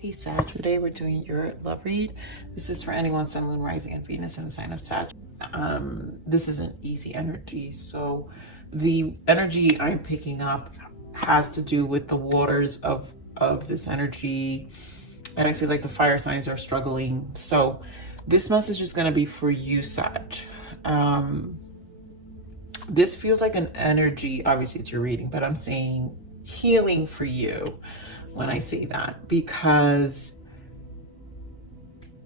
Hey Sag, today we're doing your love read. This is for anyone, Sun, Moon, Rising, and Venus in the sign of Sag. This is an easy energy. So the energy I'm picking up has to do with the waters of this energy. And I feel like the fire signs are struggling. So this message is going to be for you, Sag. This feels like an energy, obviously it's your reading, but I'm saying healing for you when I say that, because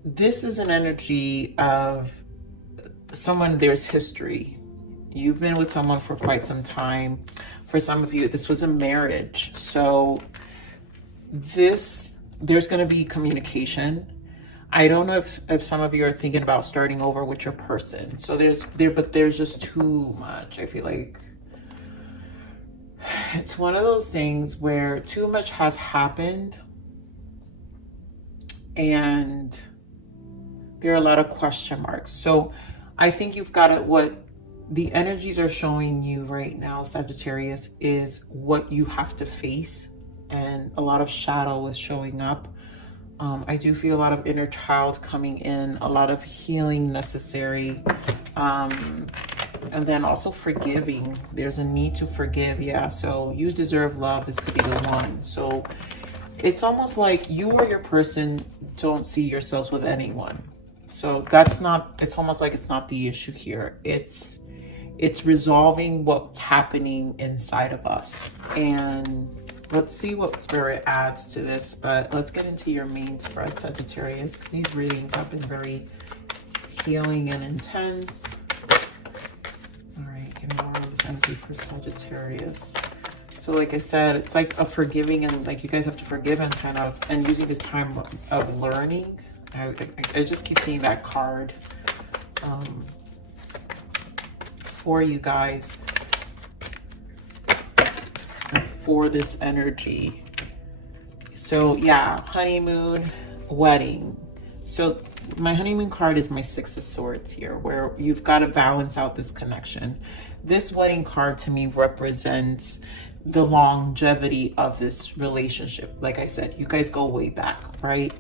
this is an energy of someone, there's history. You've been with someone for quite some time. For some of you, this was a marriage. So there's going to be communication. I don't know if some of you are thinking about starting over with your person. So there's just too much. I feel like it's one of those things where too much has happened and there are a lot of question marks. So I think you've got it. What the energies are showing you right now, Sagittarius, is what you have to face, and a lot of shadow is showing up. I do feel a lot of inner child coming in, a lot of healing necessary. And then also forgiving. There's a need to forgive. Yeah, so you deserve love. This could be the one. So it's almost like you or your person don't see yourselves with anyone. So that's not, it's almost like it's not the issue here. It's resolving what's happening inside of us. And let's see what Spirit adds to this. But let's get into your main spread, Sagittarius, because these readings have been very healing and intense. Give me more of this energy for Sagittarius. So like I said, it's like a forgiving, and like you guys have to forgive and kind of, and using this time of learning. I just keep seeing that card for you guys, for this energy. So yeah, honeymoon, wedding. So my honeymoon card is my Six of Swords here, where you've got to balance out this connection. This wedding card to me represents the longevity of this relationship. Like I said, you guys go way back, right?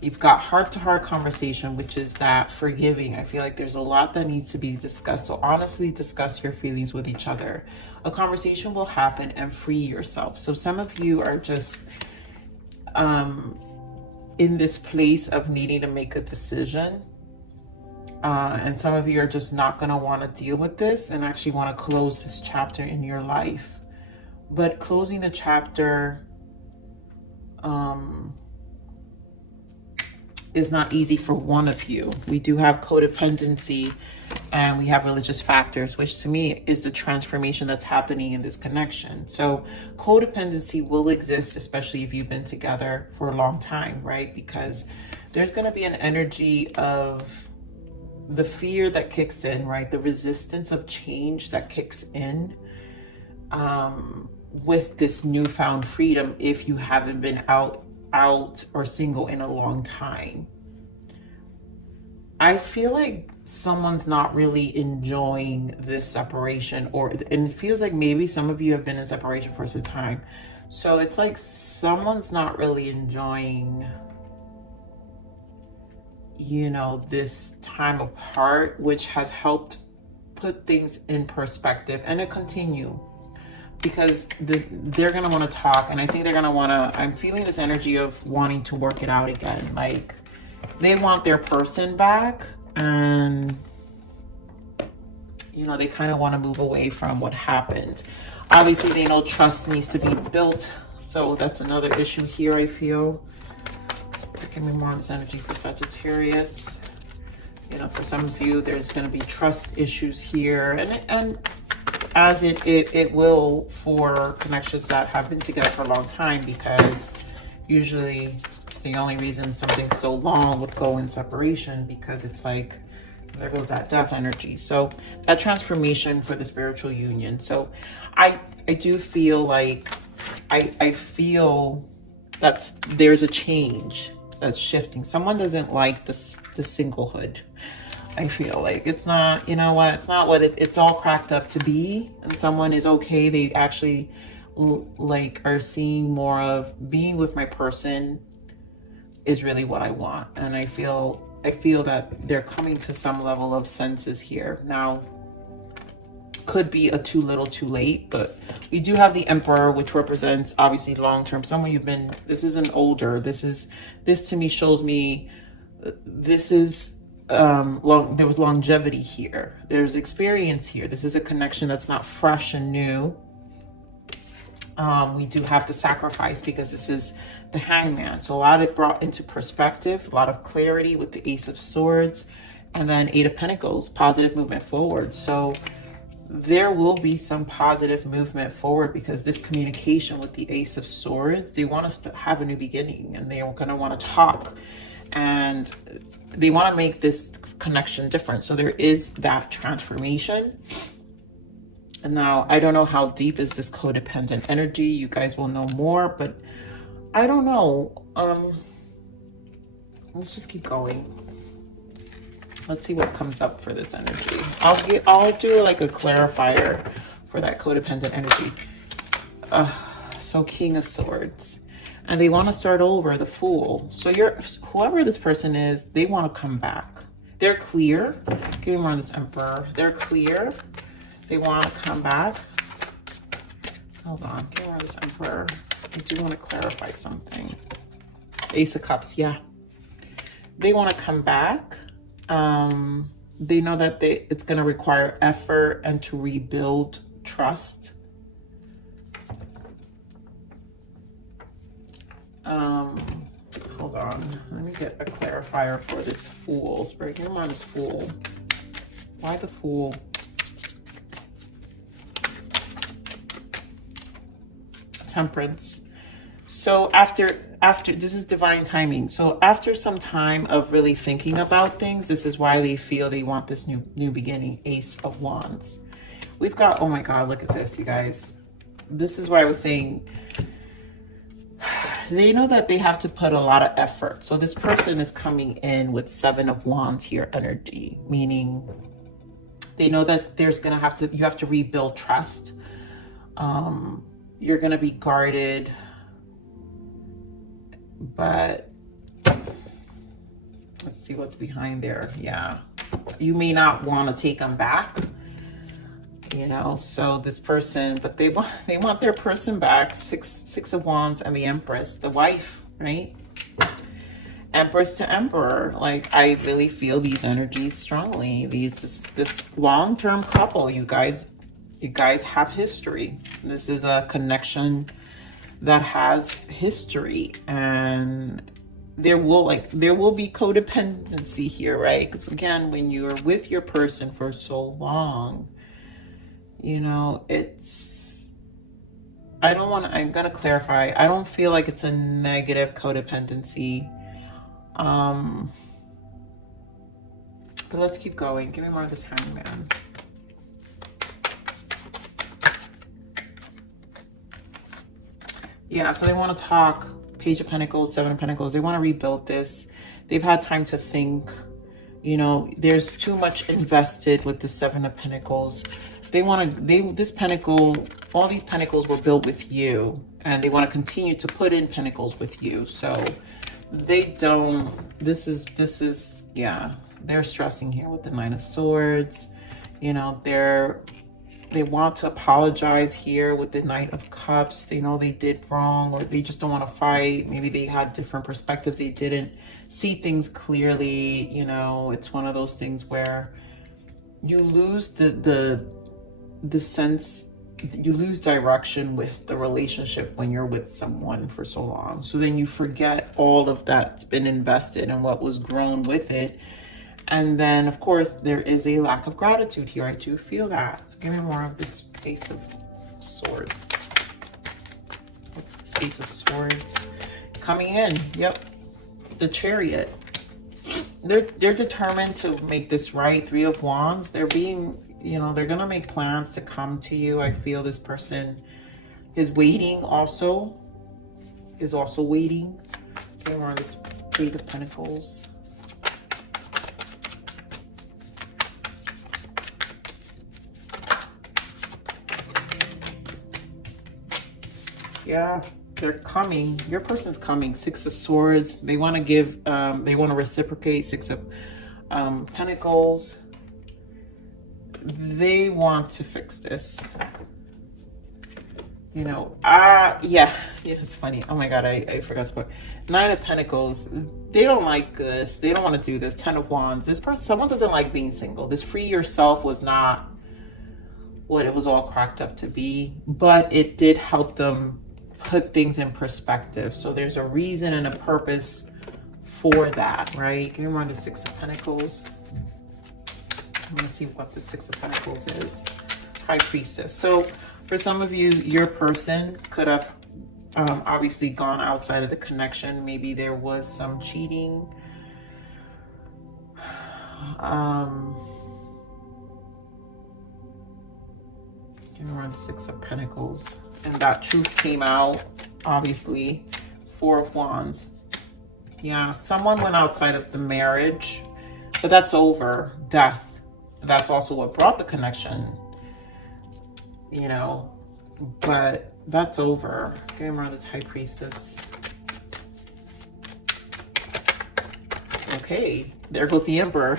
You've got heart-to-heart conversation, which is that forgiving. I feel like there's a lot that needs to be discussed. So honestly, discuss your feelings with each other. A conversation will happen, and free yourself. So some of you are just in this place of needing to make a decision. And some of you are just not going to want to deal with this and actually want to close this chapter in your life. But closing the chapter is not easy for one of you. We do have codependency and we have religious factors, which to me is the transformation that's happening in this connection. So codependency will exist, especially if you've been together for a long time, right? Because there's going to be an energy of the fear that kicks in, right? The resistance of change that kicks in with this newfound freedom if you haven't been out or single in a long time. I feel like someone's not really enjoying this separation, and it feels like maybe some of you have been in separation for some time. So it's like someone's not really enjoying, you know, this time apart, which has helped put things in perspective and to continue, because they're going to want to talk. And I think they're going to want to, I'm feeling this energy of wanting to work it out again. Like they want their person back, and you know, they kind of want to move away from what happened. Obviously they know trust needs to be built, so that's another issue here. I feel give me more on this energy for Sagittarius. You know, for some of you, there's going to be trust issues here, and as it will for connections that have been together for a long time, because usually it's the only reason something so long would go in separation, because it's like there goes that death energy. So that transformation for the spiritual union. So I do feel like I feel that there's a change that's shifting. Someone doesn't like the singlehood. I feel like it's not, you know what, it's not what it's all cracked up to be, and someone is okay. They actually like are seeing more of being with my person is really what I want. And I feel that they're coming to some level of senses here. Now, could be a too little too late, but we do have the Emperor, which represents obviously long-term. Someone you've been, this is an older, this to me shows me this is there was longevity here, there's experience here. This is a connection that's not fresh and new. We do have the sacrifice because this is the Hangman, so a lot of it brought into perspective, a lot of clarity with the Ace of Swords, and then Eight of Pentacles, positive movement forward. So there will be some positive movement forward because this communication with the Ace of Swords, they want us to have a new beginning, and they're going to want to talk, and they want to make this connection different. So there is that transformation. And now I don't know how deep is this codependent energy. You guys will know more, but I don't know. Let's just keep going. Let's see what comes up for this energy. I'll do like a clarifier for that codependent energy. So King of Swords, and they want to start over, the Fool. So whoever this person is, they want to come back. They're clear. Give me more on this Emperor. They're clear. They want to come back. Hold on. Give me more on this Emperor. I do want to clarify something. Ace of Cups. Yeah. They want to come back. They know that it's going to require effort and to rebuild trust. Hold on. Let me get a clarifier for this Fool. Spirit, give me on this Fool. Why the Fool? Temperance. So after this is divine timing. So after some time of really thinking about things, this is why they feel they want this new beginning. Ace of Wands. We've got, oh my God, look at this, you guys. This is why I was saying they know that they have to put a lot of effort. So this person is coming in with Seven of Wands here energy, meaning they know that you have to rebuild trust. You're going to be guarded, but let's see what's behind there. Yeah, you may not want to take them back, you know. So this person, but they want their person back. Six of Wands and the Empress, the wife, right? Empress to Emperor. Like, I really feel these energies strongly. This long-term couple, you guys have history. This is a connection that has history, and there will be codependency here, right? Because again, when you're with your person for so long, you know, I'm gonna clarify. I don't feel like it's a negative codependency. But let's keep going. Give me more of this Hangman. Yeah, so they want to talk. Page of Pentacles, Seven of Pentacles. They want to rebuild this. They've had time to think. You know, there's too much invested with the Seven of Pentacles. This pentacle, all these pentacles were built with you, and they want to continue to put in pentacles with you. So they don't, yeah, they're stressing here with the Nine of Swords. You know, they want to apologize here with the Knight of Cups. They know they did wrong, or they just don't want to fight. Maybe they had different perspectives. They didn't see things clearly. You know, it's one of those things where you lose the sense, you lose direction with the relationship when you're with someone for so long. So then you forget all of that's been invested and what was grown with it. And then, of course, there is a lack of gratitude here. I do feel that. So give me more of this Ace of Swords. What's this Ace of Swords? Coming in. Yep. The Chariot. They're determined to make this right. Three of Wands. They're being, you know, they're going to make plans to come to you. I feel this person is waiting also. Is also waiting. Give me more of this Eight of Pentacles. Yeah, they're coming. Your person's coming. Six of Swords. They want to give, they want to reciprocate. Six of Pentacles. They want to fix this. You know, yeah, it's funny. Oh my God, I forgot to put Nine of Pentacles. They don't like this. They don't want to do this. Ten of Wands. This person, someone doesn't like being single. This free yourself was not what it was all cracked up to be, but it did help them put things in perspective. So there's a reason and a purpose for that, right? Give me more of the Six of Pentacles. I'm going to see what the Six of Pentacles is. High Priestess. So for some of you, your person could have obviously gone outside of the connection. Maybe there was some cheating. Give me around the Six of Pentacles. And that truth came out, obviously. Four of Wands. Yeah, someone went outside of the marriage, but that's over. Death. That's also what brought the connection, you know, but that's over. Give me around this High Priestess. Okay, there goes the Emperor.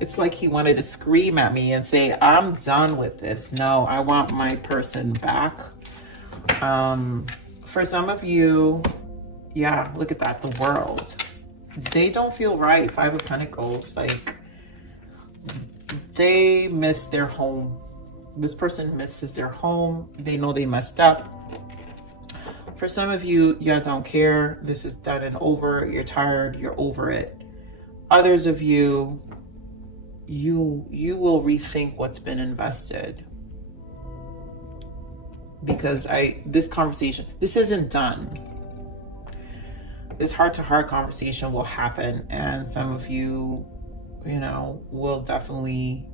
It's like he wanted to scream at me and say, I'm done with this. No, I want my person back. For some of you, yeah, look at that, the World. They don't feel right. Five of Pentacles, like, they miss their home. This person misses their home. They know they messed up. For some of you, you don't care. This is done and over. You're tired. You're over it. Others of you, you will rethink what's been invested. Because this conversation, this isn't done. This heart-to-heart conversation will happen. And some of you, you know, will definitely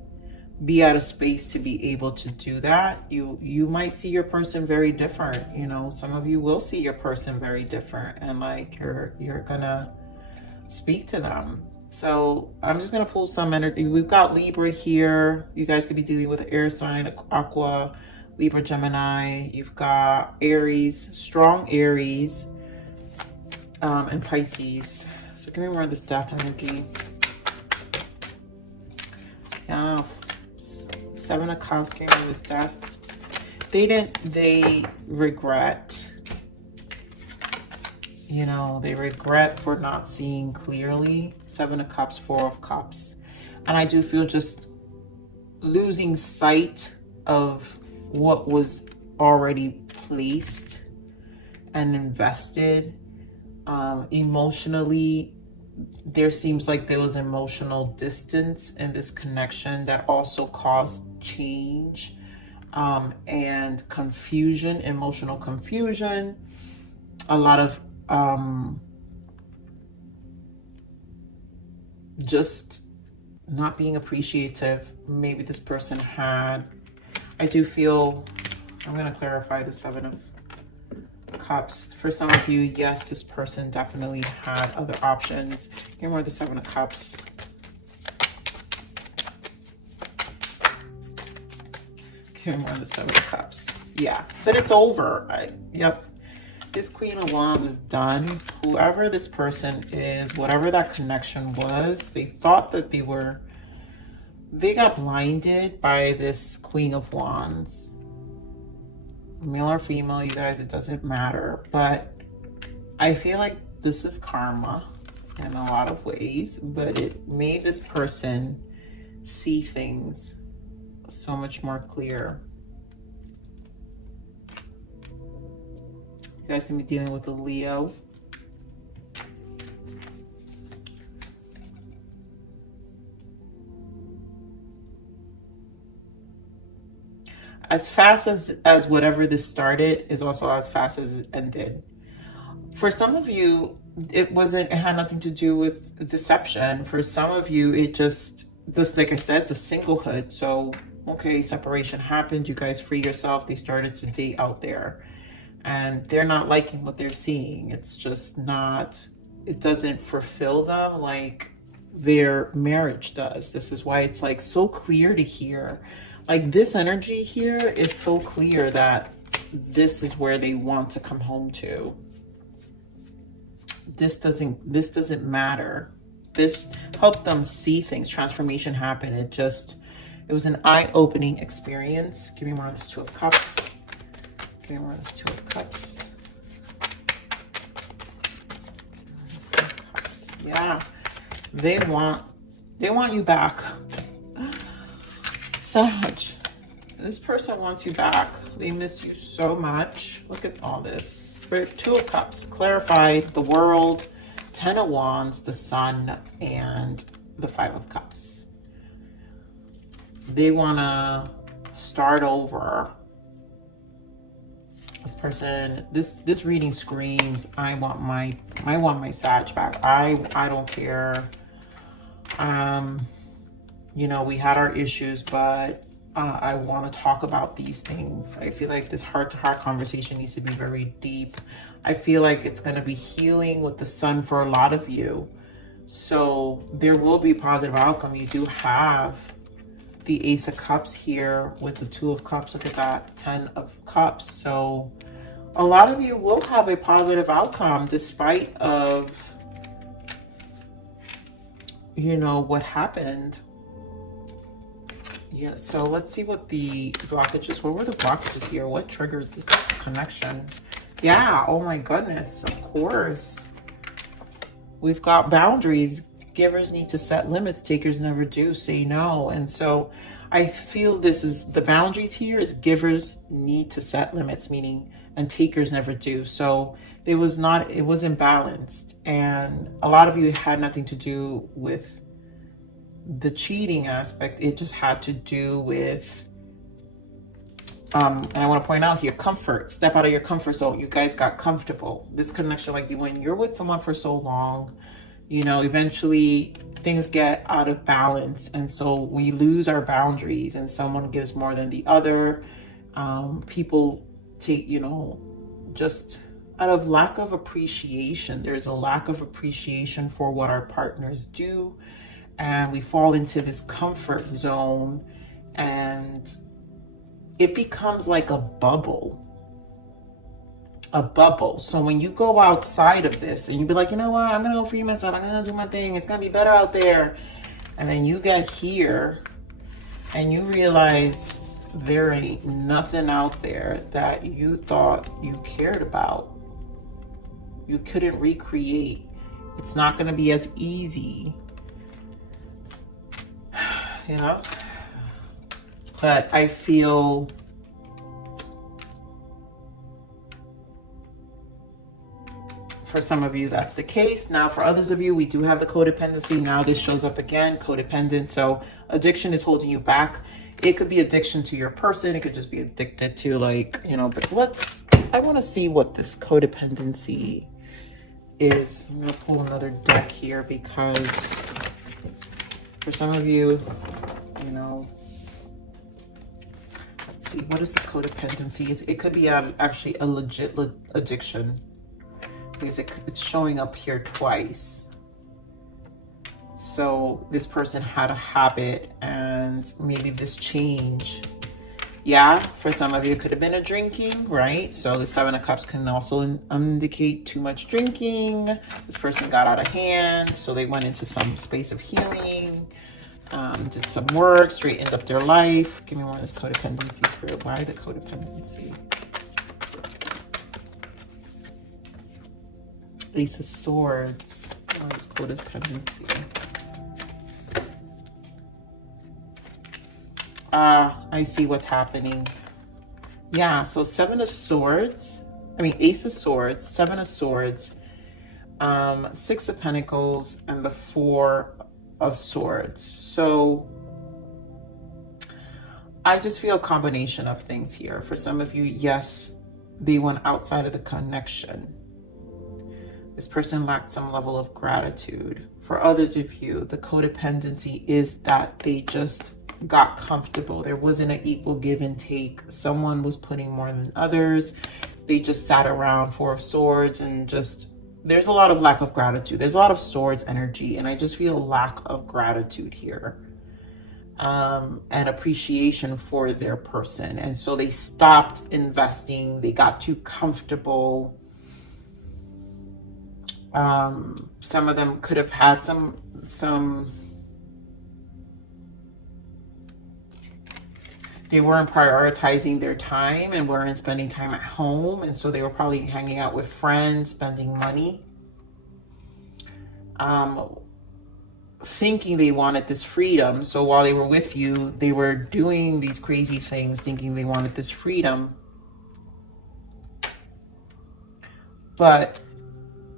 be at a space to be able to do that. You might see your person very different. You know, some of you will see your person very different, and like you're gonna speak to them. So I'm just gonna pull some energy. We've got Libra here. You guys could be dealing with air sign, Aqua, Libra, Gemini. You've got Aries, strong Aries, and Pisces. So give me more of this death energy. Yeah, Seven of Cups came with this death. They regret, you know, they regret for not seeing clearly. Seven of Cups, Four of Cups. And I do feel just losing sight of what was already placed and invested. Emotionally, there seems like there was emotional distance in this connection that also caused change and confusion, emotional confusion, a lot of just not being appreciative. Maybe this person had, I do feel, I'm going to clarify the Seven of Cups. For some of you, yes, this person definitely had other options. Here more the Seven of Cups. Here more the Seven of Cups. Yeah, but it's over. Yep. This Queen of Wands is done. Whoever this person is, whatever that connection was, they thought that they got blinded by this Queen of Wands. Male or female, you guys, it doesn't matter. But I feel like this is karma in a lot of ways, but it made this person see things so much more clear. You guys can be dealing with a Leo. As fast as whatever this started is also as fast as it ended. For some of you, it had nothing to do with deception. For some of you, it just like I said, the singlehood. So, okay, separation happened. You guys free yourself. They started to date out there. And they're not liking what they're seeing. It's just not, it doesn't fulfill them like their marriage does. This is why it's like so clear to hear. Like this energy here is so clear that this is where they want to come home to. This doesn't matter. This helped them see things. Transformation happen. It was an eye-opening experience. Give me more of this Two of Cups. Give me more of this Two of Cups. Yeah, they want you back. Sag, this person wants you back. They miss you so much. Look at all this. Spirit, Two of Cups, clarified, the World, Ten of Wands, the Sun, and the Five of Cups. They want to start over. This person, this reading screams, I want my Sag back. I don't care. You know, we had our issues, but I want to talk about these things. I feel like this heart-to-heart conversation needs to be very deep. I feel like it's going to be healing with the Sun for a lot of you. So there will be positive outcome. You do have the Ace of Cups here with the Two of Cups. Look at that, 10 of Cups. So a lot of you will have a positive outcome despite of, you know, what happened. Yeah, so let's see what the blockages were. What were the blockages here? What triggered this connection? Yeah, oh my goodness, of course. We've got boundaries. Givers need to set limits. Takers never do. Say no. And so I feel this is the boundaries here is givers need to set limits, meaning, and takers never do. So it wasn't balanced. And a lot of you had nothing to do with the cheating aspect. It just had to do with, and I want to point out here, comfort. Step out of your comfort zone. You guys got comfortable. This connection, like when you're with someone for so long, you know, eventually things get out of balance. And so we lose our boundaries and someone gives more than the other. People take, you know, just out of lack of appreciation. There's a lack of appreciation for what our partners do. And we fall into this comfort zone and it becomes like a bubble. A bubble. So when you go outside of this and you be like, you know what, I'm gonna go free myself, I'm gonna do my thing, it's gonna be better out there. And then you get here and you realize there ain't nothing out there that you thought you cared about. You couldn't recreate. It's not gonna be as easy, you know? But I feel for some of you, that's the case. Now, for others of you, we do have the codependency. Now this shows up again, codependent. So addiction is holding you back. It could be addiction to your person. It could just be addicted to, like, you know, but I want to see what this codependency is. I'm going to pull another deck here because for some of you, you know, let's see, what is this codependency? It could be actually a legit addiction, because it's showing up here twice. So this person had a habit and maybe this change. Yeah, for some of you, it could have been a drinking, right? So the Seven of Cups can also indicate too much drinking. This person got out of hand, so they went into some space of healing, did some work, straightened up their life. Give me more of this codependency, Spirit. Why the codependency? Ace of Swords. What is codependency? I see what's happening. Yeah, so Seven of Swords. I mean, Ace of Swords, Seven of Swords, Six of Pentacles, and the Four of Swords. So I just feel a combination of things here. For some of you, yes, they went outside of the connection. This person lacked some level of gratitude. For others of you, the codependency is that they just got comfortable. There wasn't an equal give and take. Someone was putting more than others. They just sat around. Four of Swords, and just, there's a lot of lack of gratitude. There's a lot of Swords energy, and I just feel lack of gratitude here. and appreciation for their person. And so they stopped investing. They got too comfortable. Some of them could have had some they weren't prioritizing their time and weren't spending time at home. And so they were probably hanging out with friends, spending money, thinking they wanted this freedom. So while they were with you, they were doing these crazy things, thinking they wanted this freedom. But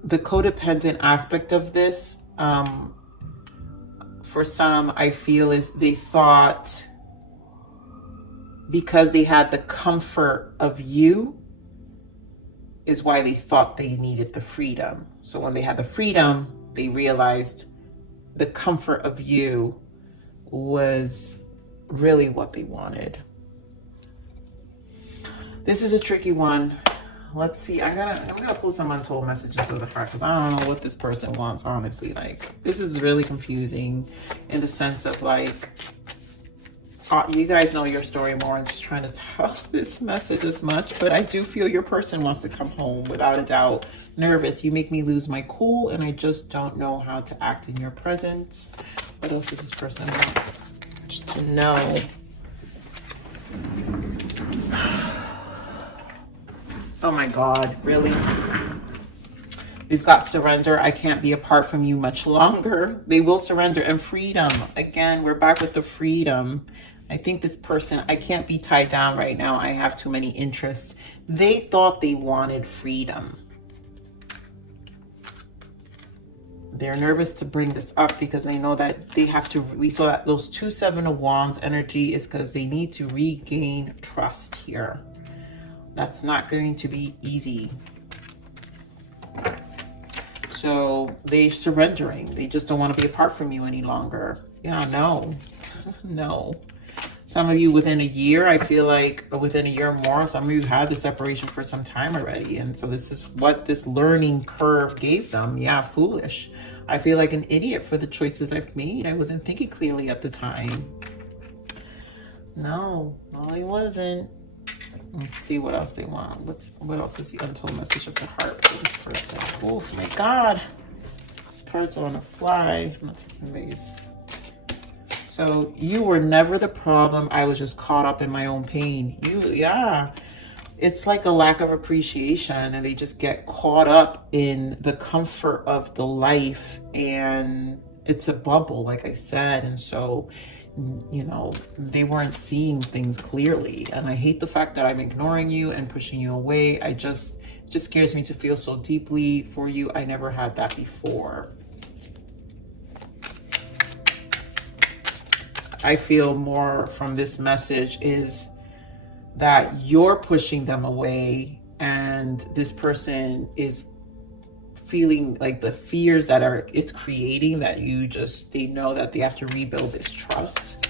the codependent aspect of this, for some, I feel is they thought because they had the comfort of you is why they thought they needed the freedom. So when they had the freedom, they realized the comfort of you was really what they wanted. This is a tricky one. Let's see. I'm gonna pull some untold messages of the heart because I don't know what this person wants, honestly. Like, this is really confusing in the sense of like, you guys know your story more. I'm just trying to tell this message as much, but I do feel your person wants to come home without a doubt. Nervous. You make me lose my cool and I just don't know how to act in your presence. What else does this person wants to know? Oh my God, really? We've got surrender. I can't be apart from you much longer. They will surrender. And freedom. Again, we're back with the freedom. I think this person, I can't be tied down right now. I have too many interests. They thought they wanted freedom. They're nervous to bring this up because they know that they have to, we saw that those 2 7 of Wands energy is because they need to regain trust here. That's not going to be easy. So they're surrendering. They just don't want to be apart from you any longer. Yeah, no, no. Some of you within a year, I feel like within a year or more, some of you had the separation for some time already. And so this is what this learning curve gave them. Yeah, foolish. I feel like an idiot for the choices I've made. I wasn't thinking clearly at the time. No, I wasn't. Let's see what else they want. What else is the untold message of the heart for this person? Oh my God. This card's on a fly. I'm not taking base. So you were never the problem. I was just caught up in my own pain. Yeah. It's like a lack of appreciation and they just get caught up in the comfort of the life and it's a bubble, like I said. And so, you know, they weren't seeing things clearly. And I hate the fact that I'm ignoring you and pushing you away. It just scares me to feel so deeply for you. I never had that before. I feel more from this message is that you're pushing them away and this person is feeling like the fears that it's creating, that they know that they have to rebuild this trust.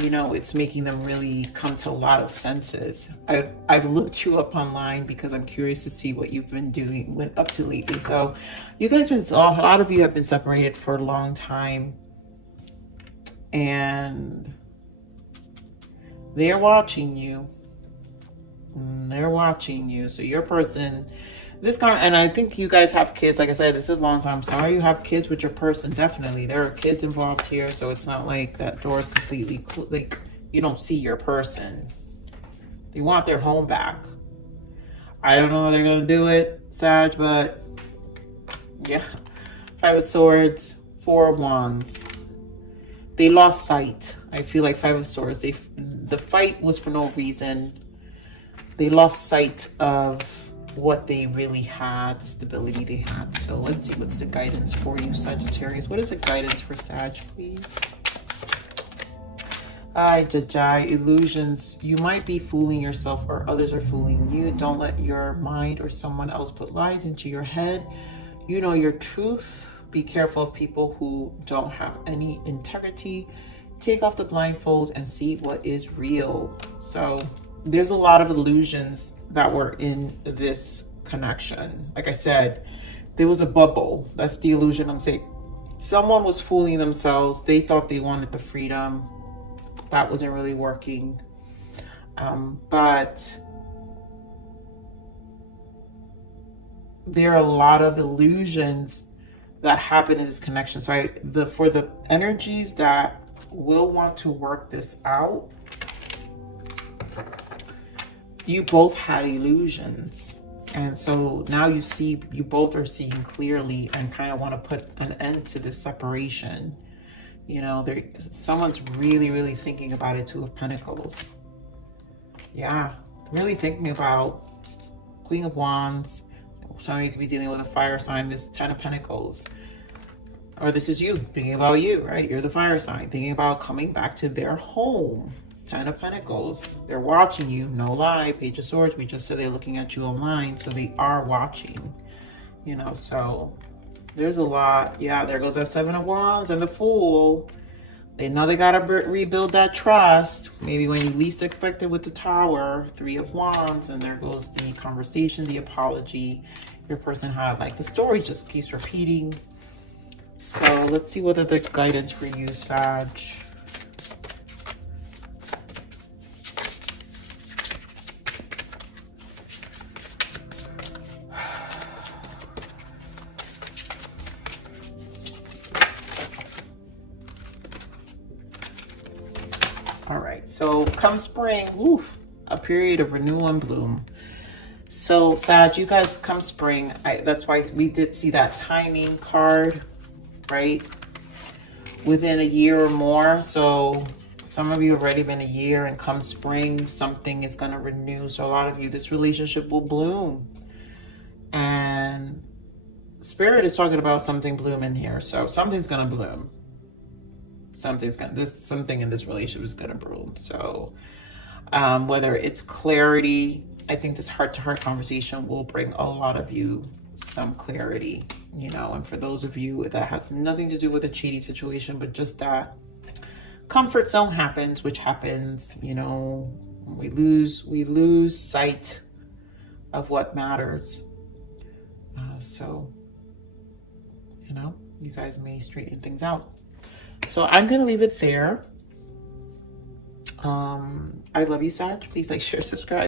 You know, it's making them really come to a lot of senses. I've looked you up online because I'm curious to see what you've been doing, up to lately. So you guys, a lot of you have been separated for a long time. And they're watching you. They're watching you. So your person, this guy, and I think you guys have kids. Like I said, this is a long time. Sorry you have kids with your person. Definitely. There are kids involved here. So it's not like that door is completely, like you don't see your person. They want their home back. I don't know how they're going to do it, Sag, but yeah. 5 of Swords, 4 of Wands. They lost sight. I feel like 5 of Swords. The fight was for no reason. They lost sight of what they really had, the stability they had. So let's see what's the guidance for you, Sagittarius. What is the guidance for Sag, please? Illusions. You might be fooling yourself or others are fooling you. Don't let your mind or someone else put lies into your head. You know your truth. Be careful of people who don't have any integrity. Take off the blindfold and see what is real. So there's a lot of illusions that were in this connection. Like I said, there was a bubble. That's the illusion I'm saying. Someone was fooling themselves. They thought they wanted the freedom. that wasn't really working. But there are a lot of illusions that happen in this connection. So for the energies that will want to work this out, you both had illusions. And so now you both are seeing clearly and kind of want to put an end to this separation. You know, someone's really, really thinking about it. Two of Pentacles. Yeah, really thinking about Queen of Wands. Some of you could be dealing with a fire sign, this 10 of Pentacles. Or this is you, thinking about you, right? You're the fire sign, thinking about coming back to their home. 10 of Pentacles. They're watching you, no lie. Page of Swords, we just said they're looking at you online, so they are watching. You know, so there's a lot. Yeah, there goes that 7 of Wands and the Fool. They know they gotta rebuild that trust. Maybe when you least expect it with the Tower. 3 of Wands, and there goes the conversation, the apology. Your person had, like, the story just keeps repeating. So let's see what other guidance for you, Sag. All right, so come spring, a period of renewal and bloom. So Sag, you guys, come spring, that's why we did see that timing card, right? Within a year or more. So some of you have already been a year, and come spring, something is going to renew. So a lot of you, this relationship will bloom. And Spirit is talking about something blooming here. So something's going to bloom. Something in this relationship is going to bloom. So whether it's clarity, I think this heart-to-heart conversation will bring a lot of you some clarity, you know. And for those of you that has nothing to do with a cheating situation, but just that comfort zone happens, which happens, you know, we lose sight of what matters. So, you know, you guys may straighten things out. So I'm going to leave it there. I love you, Sag. Please like, share, subscribe.